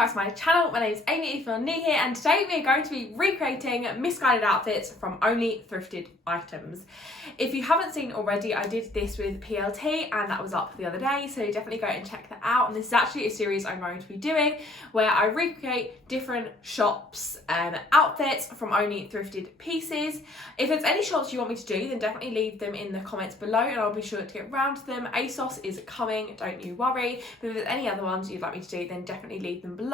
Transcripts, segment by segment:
back to my channel. My name is Amy if you're new here, and today we are going to be recreating misguided outfits from only thrifted items. If you haven't seen already, I did this with PLT and that was up the other day, so definitely go and check that out. And this is actually a series I'm going to be doing where I recreate different shops and outfits from only thrifted pieces. If there's any shops you want me to do, then definitely leave them in the comments below and I'll be sure to get round to them. ASOS is coming, don't you worry. But if there's any other ones you'd like me to do, then definitely leave them below.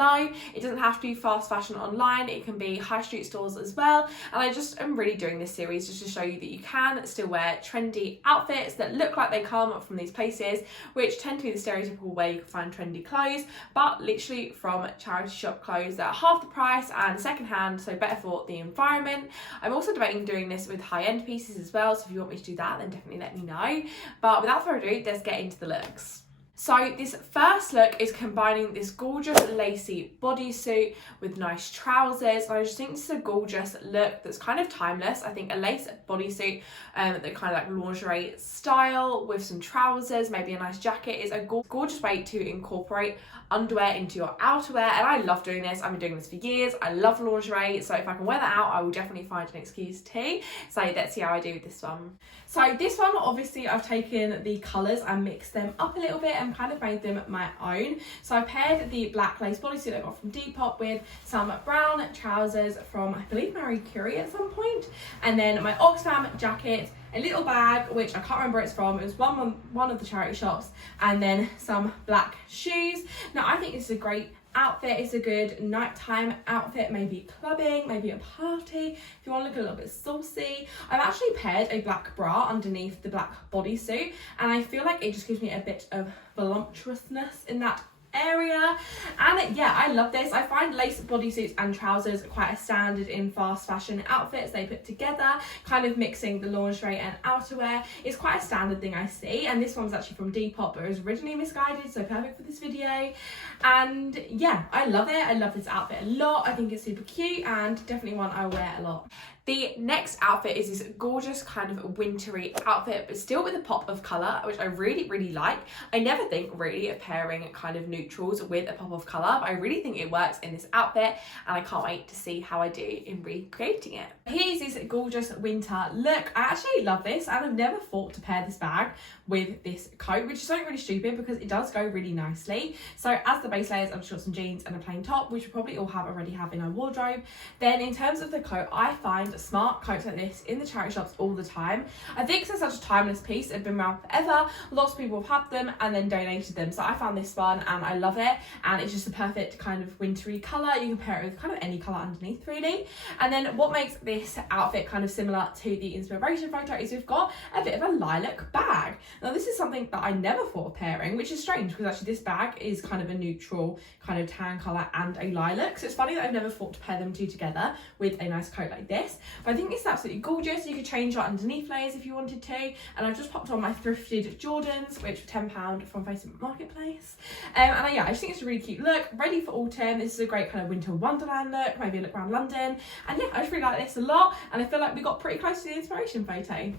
It doesn't have to be fast fashion online, it can be high street stores as well. And I just am really doing this series just to show you that you can still wear trendy outfits that look like they come from these places, which tend to be the stereotypical way you can find trendy clothes, but literally from charity shop clothes that are half the price and secondhand, so better for the environment. I'm also debating doing this with high-end pieces as well, so if you want me to do that, then definitely let me know. But without further ado, let's get into the looks. So this first look is combining this gorgeous lacy bodysuit with nice trousers. And I just think this is a gorgeous look that's kind of timeless. I think a lace bodysuit that kind of like lingerie style with some trousers, maybe a nice jacket, is a gorgeous way to incorporate underwear into your outerwear. And I love doing this. I've been doing this for years. I love lingerie, so if I can wear that out, I will definitely find an excuse to. So let's see how I do with this one. So this one, obviously I've taken the colours and mixed them up a little bit and kind of made them my own. So I paired the black lace bodysuit I got from Depop with some brown trousers from, I believe, Marie Curie at some point, and then my Oxfam jacket, a little bag which I can't remember where it's from, it was one of the charity shops, and then some black shoes. Now I think this is a great outfit. It's a good nighttime outfit, maybe clubbing, maybe a party, if you want to look a little bit saucy. I've actually paired a black bra underneath the black bodysuit, and I feel like it just gives me a bit of voluptuousness in that area. And yeah, I love this. I find lace bodysuits and trousers quite a standard in fast fashion outfits they put together, kind of mixing the lingerie and outerwear is quite a standard thing I see. And this one's actually from Depop, but it was originally Missguided, so perfect for this video. And yeah, I love it. I love this outfit a lot. I think it's super cute and definitely one I wear a lot. The next outfit is this gorgeous kind of wintry outfit, but still with a pop of colour, which I really like. I never think really of pairing kind of neutrals with a pop of colour, but I really think it works in this outfit, and I can't wait to see how I do in recreating it. Here's this gorgeous winter look. I actually love this, and I've never thought to pair this bag with this coat, which is something really stupid because it does go really nicely. So as the base layers, I've just got some jeans and a plain top, which we probably all already have in our wardrobe. Then in terms of the coat, I find smart coats like this in the charity shops all the time. I think it's such a timeless piece. It's been around forever. Lots of people have had them and then donated them. So I found this one and I love it. And it's just a perfect kind of wintry colour. You can pair it with kind of any colour underneath really. And then what makes this outfit kind of similar to the inspiration photo is we've got a bit of a lilac bag. Now this is something that I never thought of pairing, which is strange because actually this bag is kind of a neutral kind of tan colour and a lilac. So it's funny that I've never thought to pair them two together with a nice coat like this. But I think it's absolutely gorgeous. You could change your underneath layers if you wanted to. And I've just popped on my thrifted Jordans, which were £10 from Facebook Marketplace. And yeah, I just think it's a really cute look. Ready for autumn. This is a great kind of winter wonderland look, maybe a look around London. And yeah, I just really like this a lot. And I feel like we got pretty close to the inspiration photo.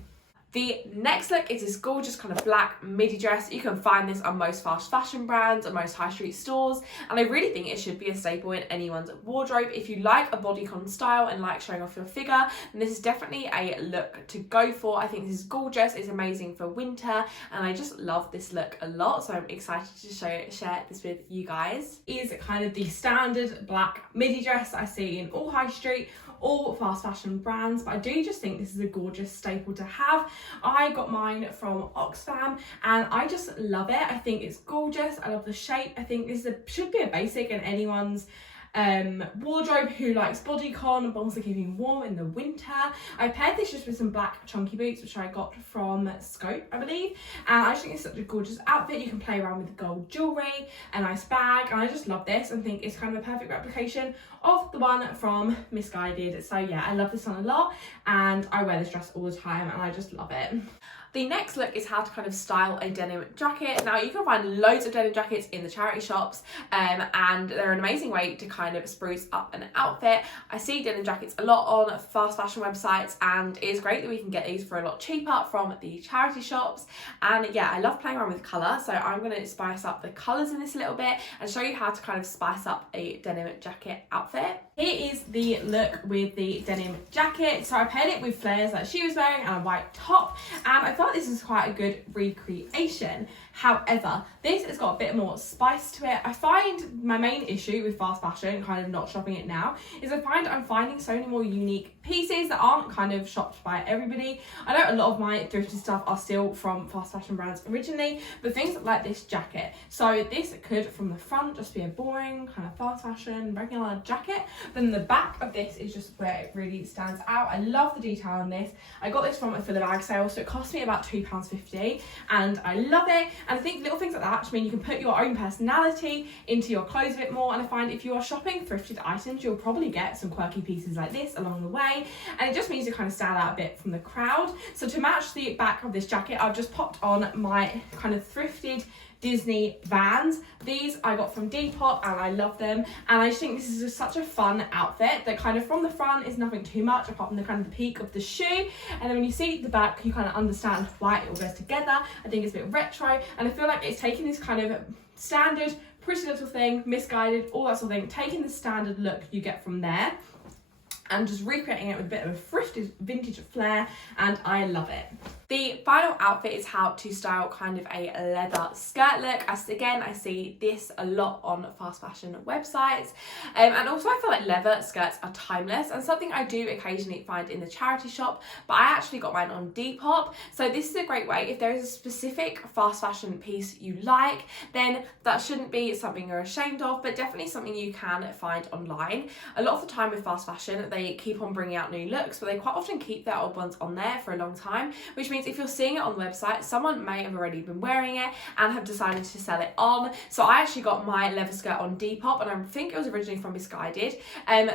The next look is this gorgeous kind of black midi dress. You can find this on most fast fashion brands and most high street stores, and I really think it should be a staple in anyone's wardrobe. If you like a bodycon style and like showing off your figure, then this is definitely a look to go for. I think this is gorgeous. It's amazing for winter, and I just love this look a lot, so I'm excited to share this with you guys. It is kind of the standard black midi dress I see in all high street, all fast fashion brands, but I do just think this is a gorgeous staple to have. I got mine from Oxfam and I just love it. I think it's gorgeous. I love the shape. I think this should be a basic in anyone's wardrobe who likes bodycon but also keeping warm in the winter. I paired this just with some black chunky boots, which I got from Scope, I believe, and I just think it's such a gorgeous outfit. You can play around with gold jewellery, a nice bag, and I just love this and think it's kind of a perfect replication of the one from Missguided. So yeah, I love this one a lot and I wear this dress all the time and I just love it. The next look is how to kind of style a denim jacket. Now you can find loads of denim jackets in the charity shops and they're an amazing way to kind of spruce up an outfit. I see denim jackets a lot on fast fashion websites and it is great that we can get these for a lot cheaper from the charity shops. And yeah, I love playing around with colour, so I'm going to spice up the colours in this a little bit and show you how to kind of spice up a denim jacket outfit. Here is the look with the denim jacket. So I paired it with flares that she was wearing and a white top, and I thought this is quite a good recreation. However, this has got a bit more spice to it. I find my main issue with fast fashion, kind of not shopping it now, is I find I'm finding so many more unique pieces that aren't kind of shopped by everybody. I know a lot of my thrifted stuff are still from fast fashion brands originally, but things like this jacket. So this could, from the front, just be a boring kind of fast fashion regular jacket. Then the back of this is just where it really stands out. I love the detail on this. I got this from a filler bag sale, so it cost me about £2.50 and I love it. And I think little things like that just mean you can put your own personality into your clothes a bit more, and I find if you are shopping thrifted items, you'll probably get some quirky pieces like this along the way, and it just means you kind of stand out a bit from the crowd. So to match the back of this jacket, I've just popped on my kind of thrifted Disney Vans. These I got from Depop and I love them, and I just think this is just such a fun outfit that kind of from the front is nothing too much apart from the kind of the peak of the shoe, and then when you see the back you kind of understand why it all goes together. I think it's a bit retro, and I feel like it's taking this kind of standard pretty little thing, Missguided, all that sort of thing, taking the standard look you get from there and just recreating it with a bit of a thrifted vintage flair, and I love it. The final outfit is how to style kind of a leather skirt look. As again, I see this a lot on fast fashion websites, and also I feel like leather skirts are timeless and something I do occasionally find in the charity shop, but I actually got mine on Depop. So this is a great way, if there is a specific fast fashion piece you like, then that shouldn't be something you're ashamed of, but definitely something you can find online. A lot of the time with fast fashion, they keep on bringing out new looks, but they quite often keep their old ones on there for a long time, which means if you're seeing it on the website, someone may have already been wearing it and have decided to sell it on. So I actually got my leather skirt on Depop, and I think it was originally from Missguided,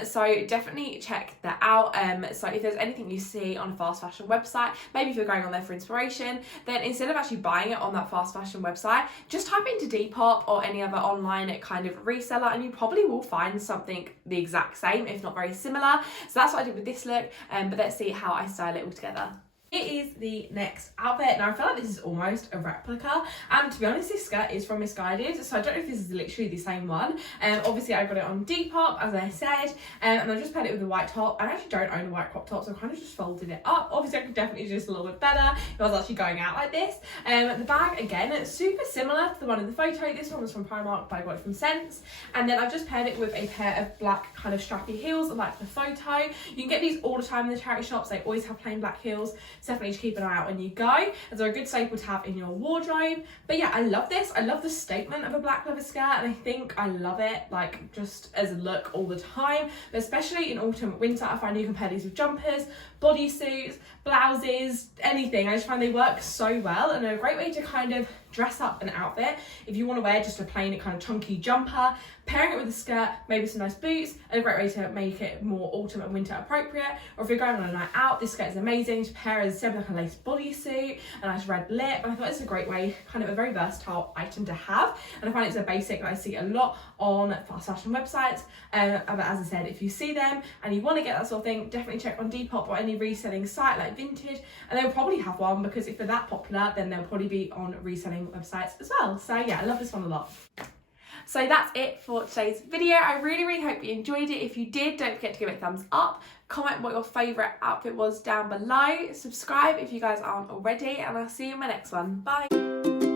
so definitely check that out. So if there's anything you see on a fast fashion website, maybe if you're going on there for inspiration, then instead of actually buying it on that fast fashion website, just type into Depop or any other online kind of reseller and you probably will find something the exact same, if not very similar. So that's what I did with this look, but let's see how I style it all together. It is the next outfit. Now I feel like this is almost a replica, and to be honest this skirt is from Missguided, so I don't know if this is literally the same one. Obviously I got it on Depop as I said, and I just paired it with a white top. I actually don't own a white crop top, so I kind of just folded it up. Obviously I could definitely do this a little bit better if I was actually going out like this. The bag again, it's super similar to the one in the photo. This one was from Primark but I got it from Sense, and then I've just paired it with a pair of black kind of strappy heels like the photo. You can get these all the time in the charity shops, they always have plain black heels. Definitely just keep an eye out when you go, as they're a good staple to have in your wardrobe. But yeah, I love this. I love the statement of a black leather skirt, and I think I love it like just as a look all the time, but especially in autumn, winter. I find you can pair these with jumpers, bodysuits, blouses, anything. I just find they work so well and they're a great way to kind of dress up an outfit. If you want to wear just a plain kind of chunky jumper, pairing it with a skirt, maybe some nice boots, and a great way to make it more autumn and winter appropriate. Or if you're going on a night out, this skirt is amazing to pair as like a lace bodysuit, a nice red lip, and I thought it's a great way, kind of a very versatile item to have. And I find it's a basic that I see a lot on fast fashion websites, but as I said, if you see them and you want to get that sort of thing, definitely check on Depop or any reselling site like Vinted, and they'll probably have one, because if they're that popular then they'll probably be on reselling websites as well. So yeah, I love this one a lot. So that's it for today's video. I really hope you enjoyed it. If you did, don't forget to give it a thumbs up, comment what your favourite outfit was down below, subscribe if you guys aren't already, and I'll see you in my next one. Bye.